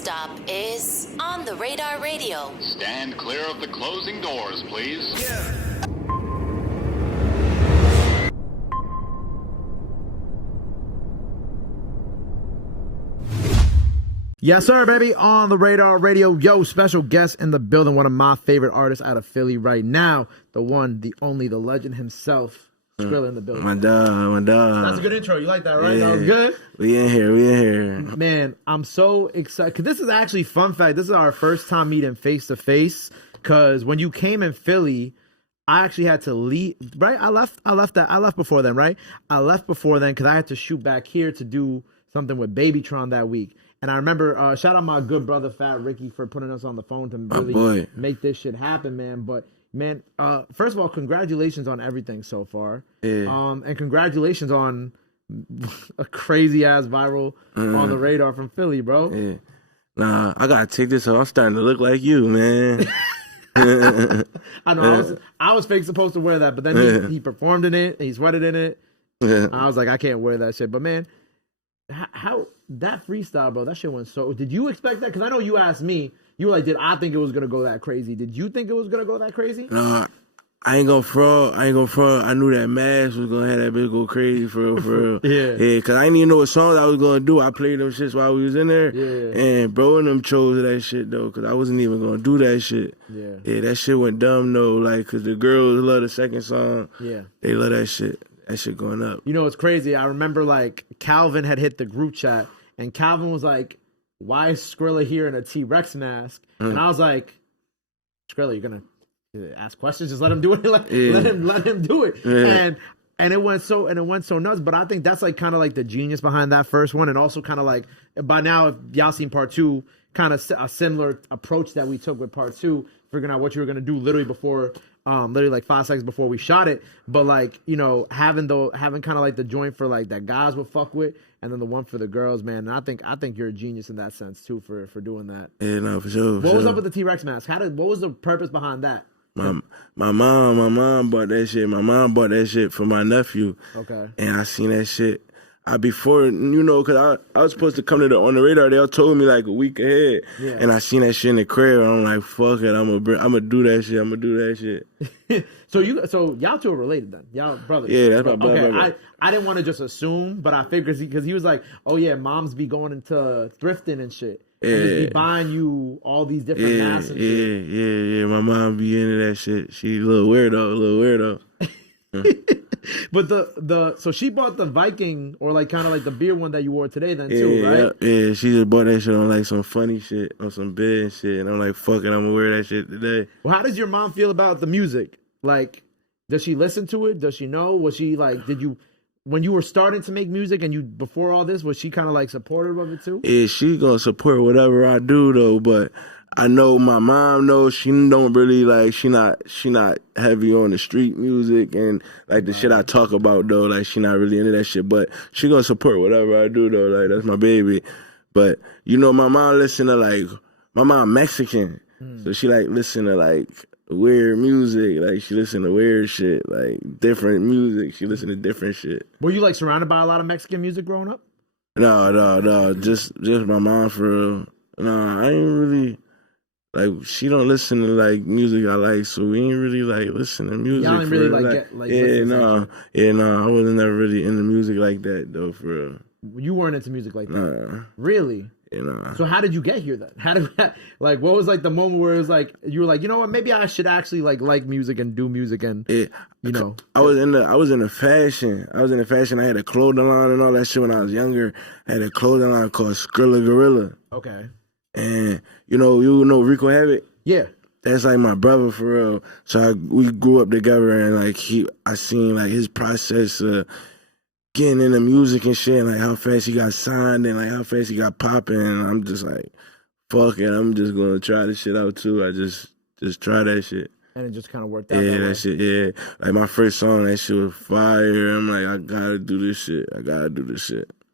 stop is On the Radar Radio. Stand clear of the closing doors, please. Yeah. Yes, sir, baby. On the Radar Radio. Yo, special guest in the building. One of my favorite artists out of Philly right now. The one, the only, the legend himself. Skrilla in the building. My dog. That's a good intro. You like that, right? Yeah. That was good? We in here. Man, I'm so excited. Because this is actually, fun fact, this is our first time meeting face to face. Because when you came in Philly, I actually had to leave, right? I left before then, right? I left before then because I had to shoot back here to do something with Babytron that week. And I remember, shout out my good brother, Fat Ricky, for putting us on the phone to really make this shit happen, man. But, man, first of all, congratulations on everything so far. Yeah. And congratulations on a crazy-ass viral On the Radar from Philly, bro. Yeah. Nah, I got to take this off. I'm starting to look like you, man. I know, I was fake supposed to wear that, but then he performed in it, he sweated in it. Yeah. I was like, I can't wear that shit. But, man, how that freestyle, bro, that shit went so... Did you expect that? Because I know you asked me. You were like, did I think it was going to go that crazy? Did you think it was going to go that crazy? Nah, I ain't gonna fraud. I knew that Mask was going to have that bitch go crazy for real. Yeah, because I didn't even know what songs I was going to do. I played them shits while we was in there. Yeah. And bro and them chose that shit, though, because I wasn't even going to do that shit. Yeah, that shit went dumb, though, like, because the girls love the second song. Yeah. They love that shit. That shit going up. You know, it's crazy. I remember, like, Calvin had hit the group chat, and Calvin was like, why is Skrilla here in a T-Rex mask? And I was like, Skrilla, you're going to ask questions? Just let him do it. Let him do it. Yeah. And it went so nuts. But I think that's like kind of like the genius behind that first one. And also kind of like, by now, if y'all seen part two, kind of a similar approach that we took with part two, figuring out what you were going to do literally before, literally like 5 seconds before we shot it. But like, you know, having kind of like the joint for like that guys would fuck with, and then the one for the girls, man. And I think you're a genius in that sense too for doing that. Yeah, no, for sure. What was up with the T-Rex mask? What was the purpose behind that? My mom bought that shit. My mom bought that shit for my nephew. Okay. And I seen that shit. Before, you know, because I was supposed to come to the On the Radar. They all told me like a week ahead. Yeah. And I seen that shit in the crib. And I'm like, fuck it. I'm gonna do that shit. So y'all two are related then? Y'all brothers? Yeah, that's my brother. Okay, I didn't want to just assume, but I figured because he was like, oh yeah, moms be going into thrifting and shit. Yeah. And just be buying you all these different masks and shit. Yeah. My mom be into that shit. She a little weirdo. But so she bought the Viking or like kind of like the beer one that you wore today then too, right? Yeah, she just bought that shit on like some funny shit, on some big shit. And I'm like, fuck it, I'm gonna wear that shit today. Well, how does your mom feel about the music? Like, does she listen to it? Does she know? Was she like, when you were starting to make music and before all this, was she kind of like supportive of it too? Yeah, she gonna support whatever I do though, but I know my mom knows she don't really like, she not heavy on the street music and like the shit I talk about though, like she not really into that shit, but she gonna support whatever I do though, like that's my baby. But you know, my mom Mexican, so she like listen to like weird music, like she listen to weird shit, like different music, she listen to different shit. Were you like surrounded by a lot of Mexican music growing up? No, just my mom for real. No, I ain't really. Like, she don't listen to, like, music I like, so we ain't really, like, listen to music. Y'all ain't really, I wasn't never really into music like that, though, for real. You weren't into music like that? Nah. Really? Yeah, nah. So how did you get here, then? Like, what was, like, the moment where it was, like, you were like, you know what, maybe I should actually, like music and do music and, you know. I was in the fashion. I had a clothing line and all that shit when I was younger. I had a clothing line called Skrilla Gorilla. Okay. And, you know Rico Habit? Yeah. That's like my brother for real. So we grew up together and like I seen like his process of getting into music and shit and like how fast he got signed and like how fast he got popping. And I'm just like, fuck it, I'm just gonna try this shit out too. I just try that shit. And it just kind of worked out. Yeah, that shit, yeah. Like my first song, that shit was fire. I'm like, I gotta do this shit.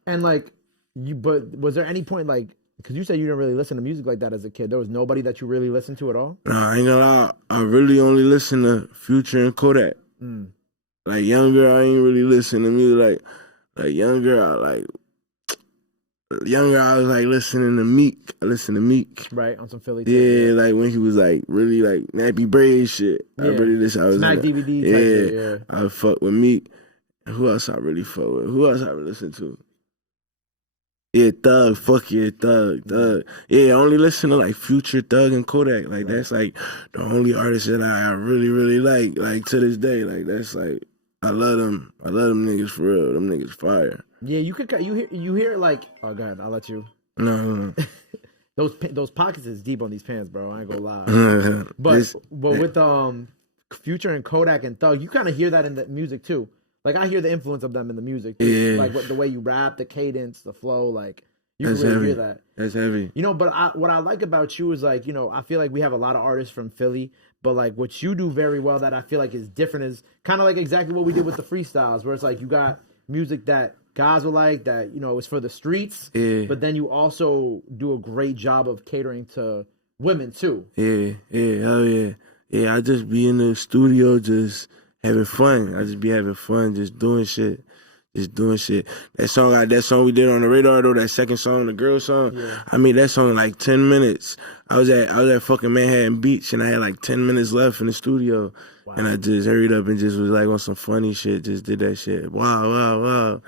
And like, but was there any point like, because you said you didn't really listen to music like that as a kid. There was nobody that you really listened to at all? Nah, I ain't gonna lie. I really only listen to Future and Kodak. Like, younger, I ain't really listen to music. Like younger, I like... younger, I was like listening to Meek. I listened to Meek. Right, on some Philly. Yeah, like when he was like really like nappy braid shit. I Yeah. really listen. I was Smack in DVD yeah, type shit, yeah. I fuck with Meek. Who else I really fuck with? Who else I listen to? Yeah, Thug. Fuck yeah, Thug. Yeah, I only listen to like Future, Thug, and Kodak. Like that's like the only artists that I really, really like. Like to this day, like that's like I love them. I love them niggas for real. Them niggas fire. Yeah, you hear like, oh god, I'll let you. No. Those pockets is deep on these pants, bro. I ain't gonna lie. But with Future and Kodak and Thug, you kind of hear that in the music too. Like I hear the influence of them in the music too. Yeah. Like the way you rap, the cadence, the flow, like you That's can really heavy. hear that. That's heavy. You know, but what I like about you is like, you know, I feel like we have a lot of artists from Philly, but like what you do very well that I feel like is different is kind of like exactly what we did with the freestyles, where it's like you got music that guys will like, that, you know, is for the streets, but then you also do a great job of catering to women too. Oh yeah. Yeah, I just be in the studio just having fun. I just be having fun, just doing shit. That song we did on the radar though, that second song, the girl song. Yeah. I mean that song in like 10 minutes. I was at fucking Manhattan Beach and I had like 10 minutes left in the studio. Wow. And I just hurried up and just was like on some funny shit, just did that shit. Wow.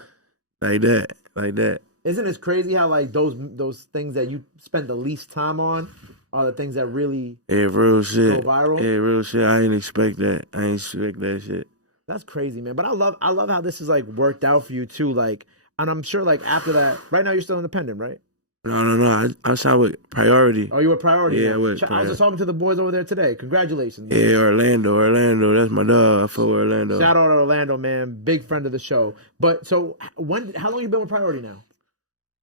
Like that. Isn't it crazy how like those things that you spend the least time on are the things that really real shit. go viral? Yeah, real shit. I ain't expect that shit. That's crazy, man. But I love how this is like worked out for you too. Like, and I'm sure like after that, right now you're still independent, right? No. I signed with Priority. Oh, you were Priority? Yeah, I was just talking to the boys over there today. Congratulations, man. Yeah, Orlando. That's my dog. I fuck with Orlando. Shout out to Orlando, man. Big friend of the show. But so how long you been with Priority now?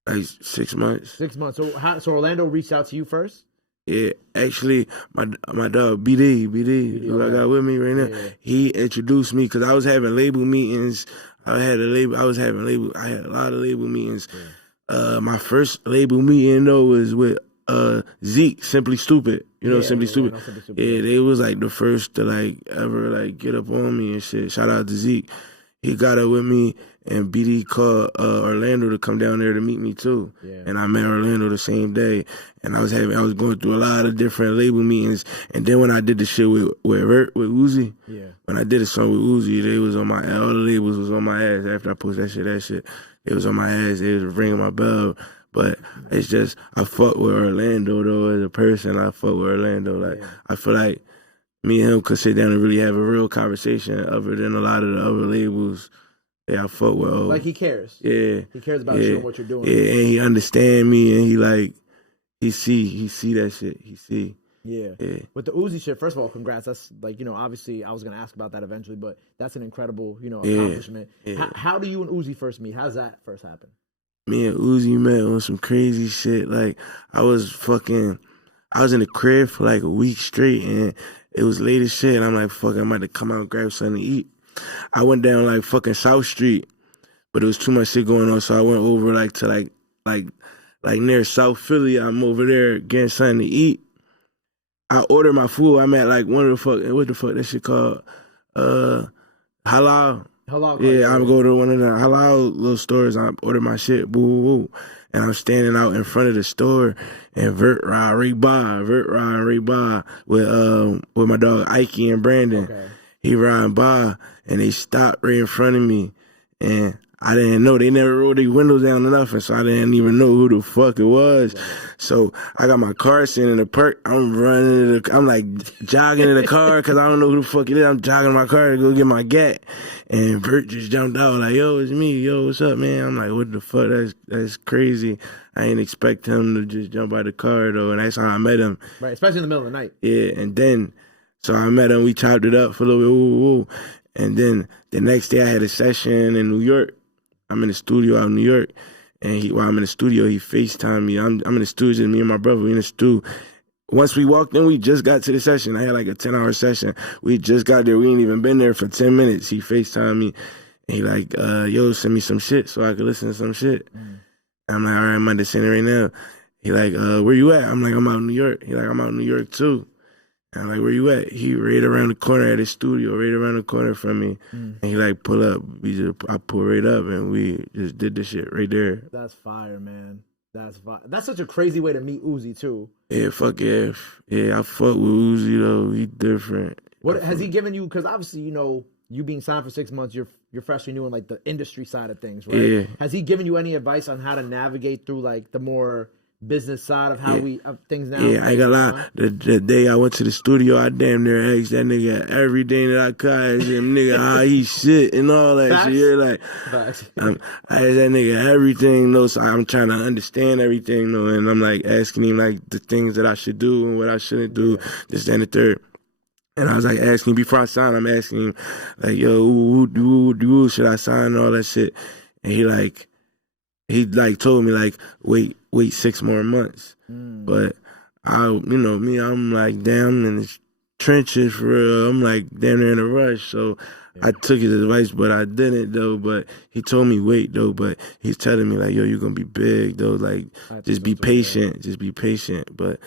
Like 6 months. 6 months. So Orlando reached out to you first? Yeah, actually, my dog BD, who I got with me right now, he introduced me because I was having label meetings. I had a lot of label meetings. Yeah. My first label meeting though was with Zeke, Simply Stupid. You know, Simply Stupid. Yeah, they was like the first to like ever like get up on me and shit. Shout out to Zeke. He got up with me, and BD called Orlando to come down there to meet me too. Yeah. And I met Orlando the same day. And I was going through a lot of different label meetings. And then when I did the shit with Vert, with Uzi, when I did a song with Uzi, they was on my ass. All the labels was on my ass after I posted that shit. It was on my ass. They was ringing my bell. But it's just, I fuck with Orlando though as a person. I fuck with Orlando. Like I feel like me and him could sit down and really have a real conversation other than a lot of the other labels. Yeah, I fuck with. Like he cares. Yeah. He cares about you and what you're doing. Yeah, and he understand me and he see that shit. He see. Yeah. With the Uzi shit, first of all, congrats. That's like, you know, obviously I was gonna ask about that eventually, but that's an incredible, you know, accomplishment. Yeah. How do you and Uzi first meet? How's that first happen? Me and Uzi met on some crazy shit. Like I was in the crib for like a week straight and it was late as shit. And I'm like, fuck, I'm about to come out and grab something to eat. I went down like fucking South Street, but it was too much shit going on. So I went over like to like near South Philly. I'm over there getting something to eat. I ordered my food. I'm at like what the fuck that shit called? Halal. Yeah, I'm going to one of the halal little stores. I ordered my shit. Boo. And I'm standing out in front of the store, and Vert ride by with my dog Ike and Brandon. Okay. He riding by, and they stopped right in front of me, and I didn't know. They never rolled their windows down enough, and so I didn't even know who the fuck it was. Right. So I got my car sitting in the park. I'm running I'm like jogging to the car because I don't know who the fuck it is. I'm jogging my car to go get my gat, and Vert just jumped out like, "Yo, it's me. Yo, what's up, man?" I'm like, "What the fuck? That's crazy." I ain't expect him to just jump out the car though, and that's how I met him. Right, especially in the middle of the night. Yeah, and then so I met him. We chopped it up for a little bit, and then the next day I had a session in New York. I'm in the studio out in New York, and while I'm in the studio, he FaceTimed me. I'm in the studio, me and my brother, we in the studio. Once we walked in, we just got to the session. I had like a 10-hour session. We just got there. We ain't even been there for 10 minutes. He FaceTimed me, and he like, yo, send me some shit so I could listen to some shit. I'm like, all right, I'm about to send it right now. He like, where you at? I'm like, I'm out in New York. He like, I'm out in New York too. And I'm like, where you at? He right around the corner at his studio, right around the corner from me. And he like pull up. I pull right up and we just did this shit right there. That's fire, man. That's fire. That's such a crazy way to meet Uzi too. Yeah, fuck yeah. Yeah, I fuck with Uzi though. He different. What has he given you? Because obviously, you know, you being signed for 6 months, you're freshly new in like the industry side of things, right? Yeah. Has he given you any advice on how to navigate through like the more business side of how of things now? Yeah, I ain't gonna lie. The day I went to the studio, I damn near asked that nigga everything that I could. I asked him, nigga, how he shit and all that Facts? shit. You're like, I asked that nigga everything, though, so I'm trying to understand everything, though, and I'm like asking him like the things that I should do and what I shouldn't do, this, that, and the third. And I was like asking before I signed, I'm asking him, like, yo, who should I sign and all that shit? And he told me like, wait 6 more months. But you know me, I'm like down in the trenches for real. I'm like damn near in a rush. So I took his advice, but I didn't though. But he told me wait though. But he's telling me like, yo, you're gonna be big though. Like just be patient. Just be patient. But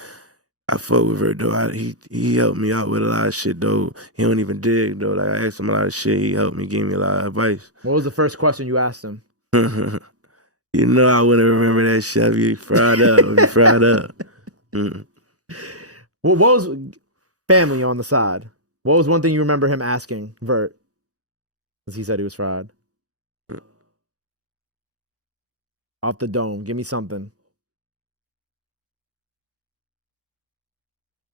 I fuck with Vert though. He helped me out with a lot of shit though. He don't even dig though. Like I asked him a lot of shit. He helped me, gave me a lot of advice. What was the first question you asked him? You know I wouldn't remember that shit. You fried up. You fried up. What was family on the side? What was one thing you remember him asking Vert? Because he said he was fried. Off the dome. Give me something.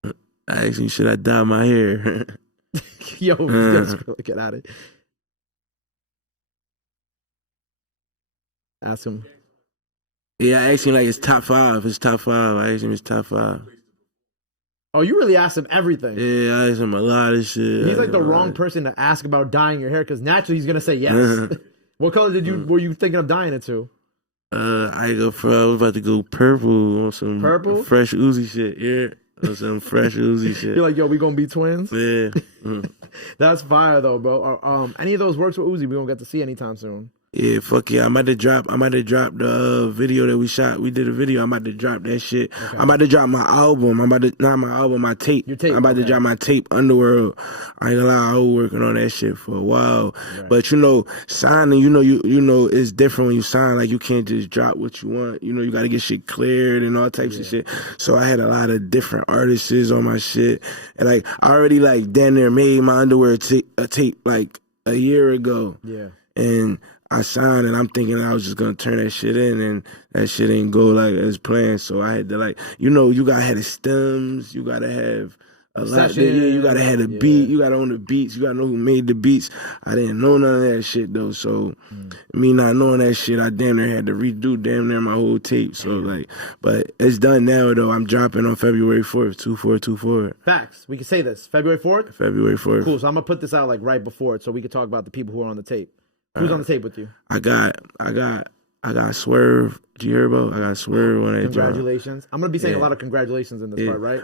I asked him, should I dye my hair? Yo, get out of it. Ask him. Yeah, I asked him like his top 5. His top 5. I asked him his top 5. Oh, you really asked him everything. Yeah, I asked him a lot of shit. He's like the wrong person to ask about dyeing your hair because naturally he's gonna say yes. What color were you thinking of dyeing it to? I was about to go purple on some fresh Uzi shit. Yeah. On some fresh Uzi shit. You're like, yo, we gonna be twins? Yeah. That's fire though, bro. Any of those works with Uzi, we won't get to see anytime soon. Yeah, fuck yeah. I'm about to drop the video that we shot. We did a video. I'm about to drop that shit. Okay. I'm about to drop my album. Not my album, my tape. Your tape. I'm about to drop my tape, Underworld. I ain't gonna lie, I was working on that shit for a while. Right. But you know, signing, you know, it's different when you sign. Like you can't just drop what you want. You know, you gotta get shit cleared and all types of shit. So I had a lot of different artists on my shit. And like I already like damn near made my Underworld tape like a year ago. Yeah. And I signed and I'm thinking I was just gonna turn that shit in and that shit ain't go like as planned. So I had to like, you know, you gotta have the stems, you gotta have a lot. You gotta have the beat, you gotta own the beats, you gotta know who made the beats. I didn't know none of that shit though. So me not knowing that shit, I damn near had to redo damn near my whole tape. So like, but it's done now though. I'm dropping on February 4th, 2424. Facts. We can say this. February 4th? February 4th. Cool. So I'm gonna put this out like right before it so we can talk about the people who are on the tape. Who's on the tape with you? I got Swerve, Herbo. I got Swerve on that. Congratulations. Job. I'm gonna be saying a lot of congratulations in this part, right?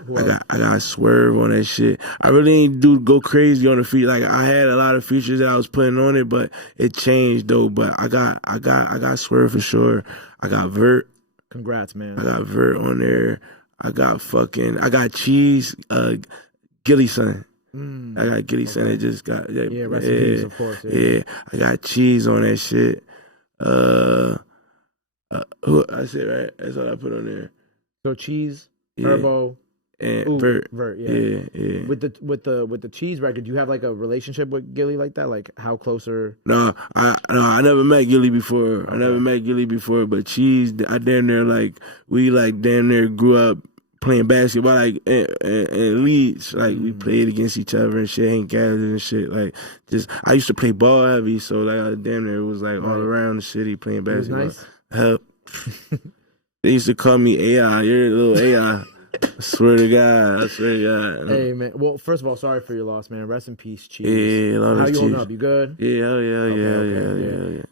I got Swerve on that shit. I really ain't go crazy on the feat. Like I had a lot of features that I was putting on it, but it changed though. But I got Swerve for sure. I got Vert. Congrats, man. I got Vert on there. I got Cheese, Gilly son. I got Gilly son. It just got rest in peace, of course. Yeah, I got Cheese on that shit. Who I said right? That's all I put on there. So Cheese, Herbo, and Vert. Yeah. With the Cheese record, do you have like a relationship with Gilly like that? Like how closer? No, I never met Gilly before. Okay. I never met Gilly before, but Cheese, I damn near like we like damn near grew up playing basketball like in leagues. Like we played against each other and shit, ain't gathered and shit. Like just I used to play ball heavy, so like damn near it was like all around the city playing basketball. It was nice. Help. They used to call me AI. You're a little AI. I swear to God. Hey man. Well, first of all, sorry for your loss, man. Rest in peace, Cheese. Yeah, how you holding up? You good? Yeah,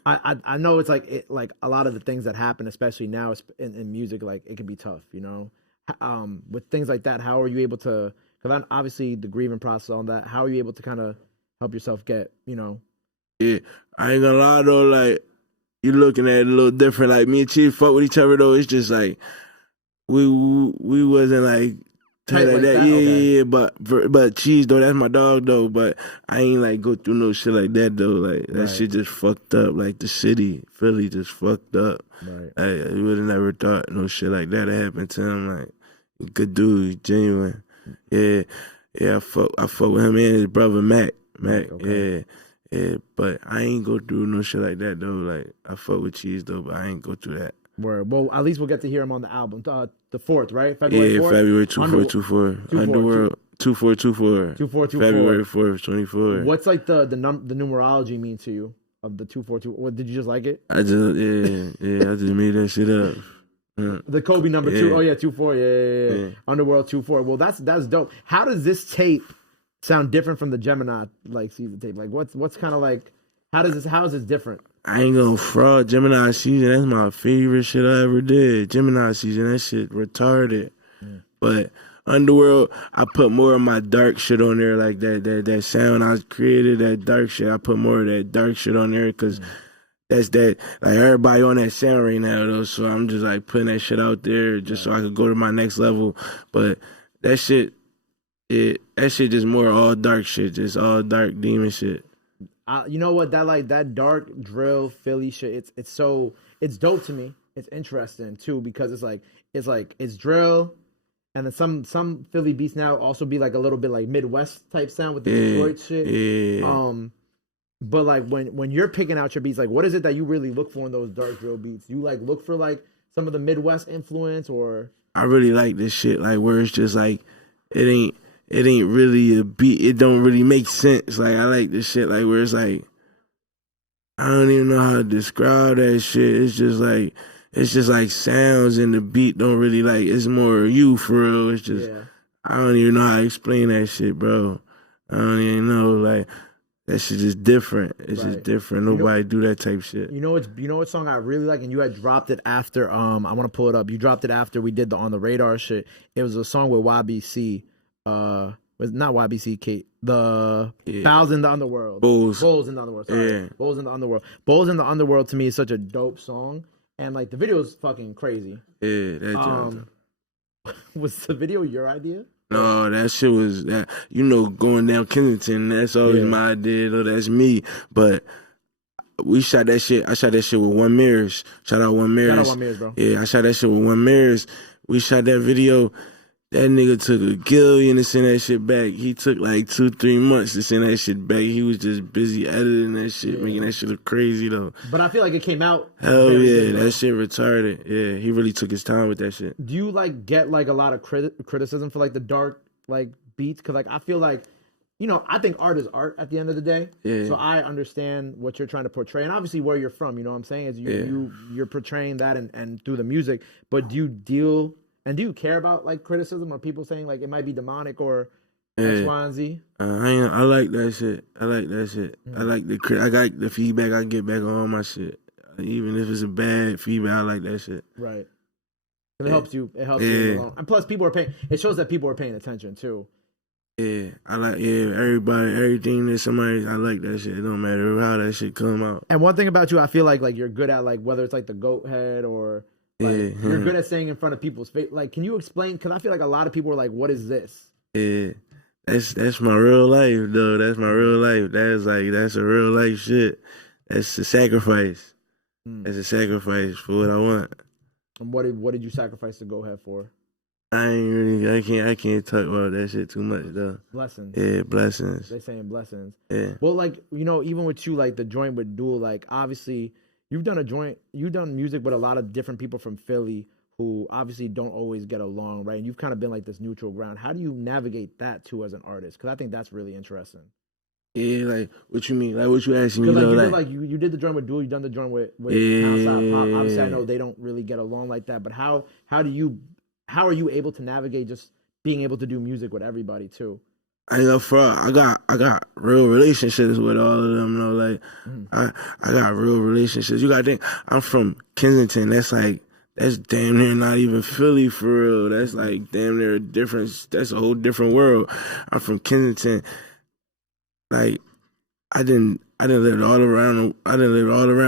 yeah. I know it's like a lot of the things that happen, especially now in music, like it can be tough, you know. With things like that, how are you able to? Because obviously the grieving process on that. How are you able to kind of help yourself get, you know? Yeah, I ain't gonna lie though. Like you looking at it a little different. Like me and Chief fuck with each other though. It's just like we wasn't like Tight like that, yeah. But Cheese though, that's my dog though. But I ain't like go through no shit like that though. Like that shit just fucked up. Like the city, Philly, just fucked up. Right. I would have never thought no shit like that happened to him. Like good dude, genuine. Yeah, I fuck with him and his brother Mac. Okay. Yeah. But I ain't go through no shit like that though. Like I fuck with Cheese though, but I ain't go through that. Word. Well, at least we'll get to hear him on the album. The 4th, right? February 4th? February 24. Underworld 24. 2424. February 4th, 24. What's like the numerology mean to you of the 242? What, did you just like it? I just I just made that shit up. The Kobe number 2. Oh yeah, 24. Yeah. Underworld 24. Well, that's dope. How does this tape sound different from the Gemini like season tape? Like what's kind of like how is this different? I ain't gonna fraud. Gemini season, that's my favorite shit I ever did. Gemini season, that shit retarded. But Underworld, I put more of my dark shit on there, like that sound I created, that dark shit. I put more of that dark shit on there because that's that, like everybody on that sound right now though. So I'm just like putting that shit out there just so I could go to my next level. But that shit just more all dark shit, just all dark demon shit. You know what, that dark drill Philly shit, it's dope to me. It's interesting too because it's drill, and then some Philly beats now also be like a little bit like Midwest type sound with the Detroit shit. Yeah. But like when you're picking out your beats, like what is it that you really look for in those dark drill beats? You like look for like some of the Midwest influence, or I really like this shit like where it's just like it ain't really a beat. It don't really make sense. Like I like this shit like where it's like I don't even know how to describe that shit. It's just like sounds and the beat don't really like. It's more you for real. It's just I don't even know how to explain that shit, bro. I don't even know like that shit just different. It's just different. Nobody do that type shit. You know what song I really like, and you had dropped it after. I want to pull it up. You dropped it after we did the On the Radar shit. It was a song with YBC. Was not YBC Kate. The Bowls in the Underworld. Bulls in the Underworld. Sorry. Bulls in the Underworld. Bulls in the Underworld to me is such a dope song, and like the video is fucking crazy. Yeah, that was the video your idea? No, that shit was that. Going down Kensington. That's always my idea. Though that's me, but. We shot that shit. I shot that shit with One Mirrors. Shout out One Mirrors. Shout out One Mirrors, bro. Yeah, I shot that shit with One Mirrors. We shot that video. That nigga took a gillion to send that shit back. He took like 2-3 months to send that shit back. He was just busy editing that shit, making that shit look crazy though. But I feel like it came out. Hell yeah, that shit retarded. Yeah, he really took his time with that shit. Do you like get like a lot of criticism for like the dark like beats? Cause like I feel like, I think art is art at the end of the day. Yeah. So I understand what you're trying to portray, and obviously where you're from. You know what I'm saying? Is you're portraying that and through the music. But do you care about like criticism or people saying like it might be demonic or X, Y, and Z? I like that shit. I like I got the feedback I get back on all my shit. Even if it's a bad feedback, I like that shit. Right. And it helps you. It helps you along. And plus, people are paying. It shows that people are paying attention too. Yeah, I like everything that somebody. I like that shit. It don't matter how that shit come out. And one thing about you, I feel like you're good at like whether it's like the goat head or. Like, you're good at saying in front of people's face. Like, can you explain? Because I feel like a lot of people are like, "What is this?" Yeah, that's my real life, though. That's my real life. That's a real life shit. That's a sacrifice. That's a sacrifice for what I want. And what did you sacrifice to go ahead for? I can't talk about that shit too much though. Blessings. Yeah, blessings. They saying blessings. Yeah. Well, like even with you, like the joint with Duel, like obviously. You've done music with a lot of different people from Philly who obviously don't always get along, right? And you've kind of been like this neutral ground. How do you navigate that too as an artist? Because I think that's really interesting. Yeah, like what you mean? Like what you asking me? You did the joint with Duel, you done the joint with Townside Pop. Obviously, I know they don't really get along like that, but how are you able to navigate just being able to do music with everybody too? I got real relationships with all of them. Like I got real relationships. You gotta think I'm from Kensington. That's damn near not even Philly for real. That's like damn near that's a whole different world. I'm from Kensington. Like I didn't live all around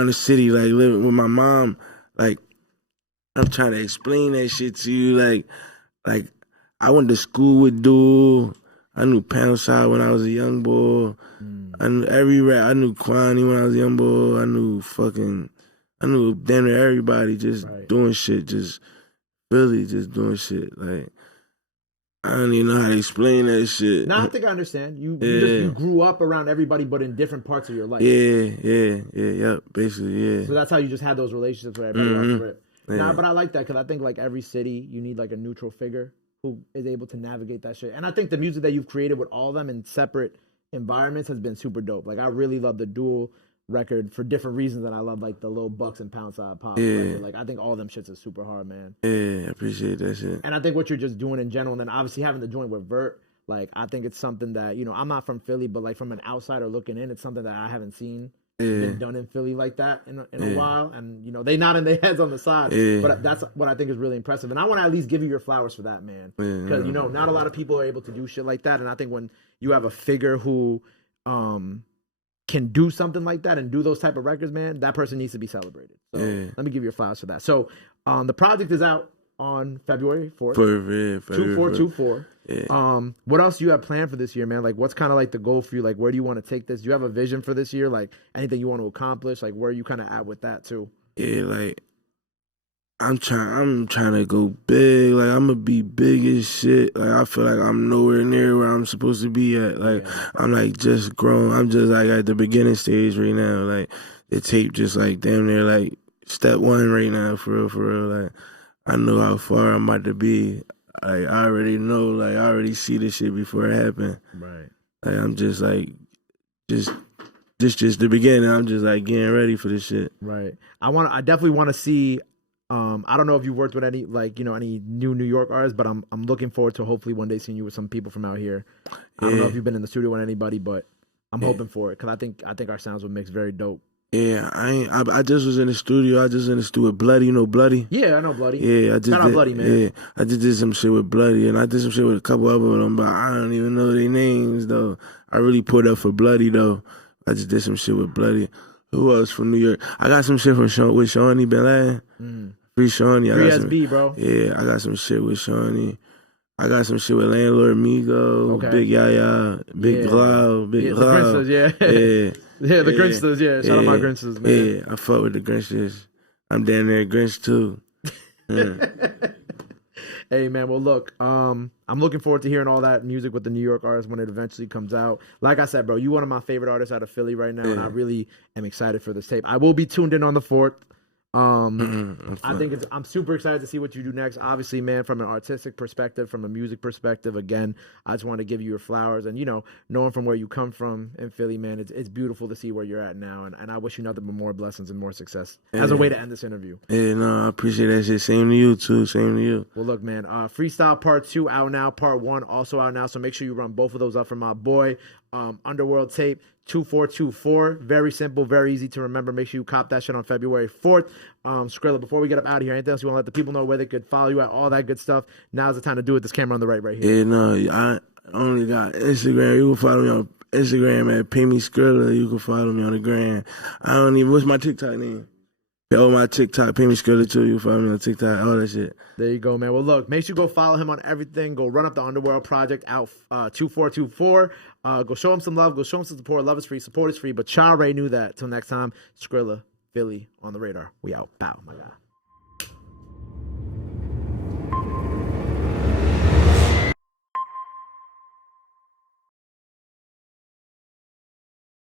the city. Like living with my mom. Like I'm trying to explain that shit to you. Like I went to school with Duel. I knew Pound Side when I was a young boy. I knew every rap. I knew Kwani when I was a young boy. I knew damn near everybody just doing shit, just really just doing shit. Like, I don't even know how to explain that shit. No, I think I understand. You grew up around everybody, but in different parts of your life. Basically, yeah. So that's how you just had those relationships with everybody off the rip. Yeah. Nah, but I like that because I think like every city, you need like a neutral figure who is able to navigate that shit. And I think the music that you've created with all of them in separate environments has been super dope. Like I really love the Duel record for different reasons that I love like the Lil Bucks and Pound Side Pop record. Like I think all them shits is super hard, man. Yeah, I appreciate that shit. And I think what you're just doing in general, and then obviously having the joint with Vert, like I think it's something that, you know, I'm not from Philly, but like from an outsider looking in, it's something that I haven't seen been done in Philly like that in a while. And you know, they nodding their heads on the side, but that's what I think is really impressive. And I want to at least give you your flowers for that, man, because you know, not a lot of people are able to do shit like that. And I think when you have a figure who can do something like that and do those type of records, man, that person needs to be celebrated. So let me give you your flowers for that. So the project is out on February 4th. 2424. Yeah. What else do you have planned for this year, man? Like what's kind of like the goal for you? Like where do you want to take this? Do you have a vision for this year? Like anything you want to accomplish? Like where are you kind of at with that too? Yeah, like I'm trying to go big. Like I'm gonna be big as shit. Like I feel like I'm nowhere near where I'm supposed to be at. Like I'm like just grown. I'm just like at the beginning stage right now. Like the tape just like damn near like step one right now for real. Like I know how far I'm about to be. Like I already know. Like I already see this shit before it happened. Right. Like I'm just like just the beginning. I'm just like getting ready for this shit. Right. I definitely want to see. I don't know if you worked with any like, you know, any new New York artists, but I'm looking forward to hopefully one day seeing you with some people from out here. I don't know if you've been in the studio with anybody, but I'm hoping for it because I think our sounds would mix very dope. Yeah, I just was in the studio. I just in the studio with Bloody. You know Bloody? Yeah, I know Bloody. Yeah, I just Shout out Bloody, man. Yeah, I just did some shit with Bloody, and I did some shit with a couple of them, but I don't even know their names though. I really put up for Bloody though. I just did some shit with Bloody. Who else from New York? I got some shit from with Shawnee Ben Laden. Free Shawnee. Free SB, bro. Yeah, I got some shit with Shawnee. I got some shit with Landlord Migo, Big Yaya, Big Glau, Big Glau. The Grinsters, yeah, the Grinsters, yeah. Shout out my Grinsters, man. Yeah, I fuck with the Grinsters. I'm down there Grinch too. Hey man, well look, I'm looking forward to hearing all that music with the New York artists when it eventually comes out. Like I said, bro, you one of my favorite artists out of Philly right now, and I really am excited for this tape. I will be tuned in on the 4th. I think I'm super excited to see what you do next. Obviously, man, from an artistic perspective, from a music perspective, again, I just want to give you your flowers. And, you know, knowing from where you come from in Philly, man, it's beautiful to see where you're at now. And I wish you nothing but more blessings and more success as a way to end this interview. Yeah, no, I appreciate that shit. Same to you, too. Same to you. Well, look, man, Freestyle Part 2 out now. Part 1 also out now. So make sure you run both of those up for my boy. Underworld tape 2424. Very simple, very easy to remember. Make sure you cop that shit on February 4th. Skrilla, before we get up out of here, anything else you want to let the people know where they could follow you at, all that good stuff? Now's the time to do it. This camera on the right here. Yeah, no, I only got Instagram. You can follow me on Instagram at Pimmy Skrilla. You can follow me on the gram. I don't even, what's my TikTok name? Oh, my TikTok, Pimmy Skrilla too. You follow me on TikTok, all that shit. There you go, man. Well, look, make sure you go follow him on everything. Go run up the Underworld project out 2424. Go show him some love. Go show him some support. Love is free. Support is free. But Cha Ray knew that. Till next time, Skrilla, Philly on the radar. We out. Bow, my guy.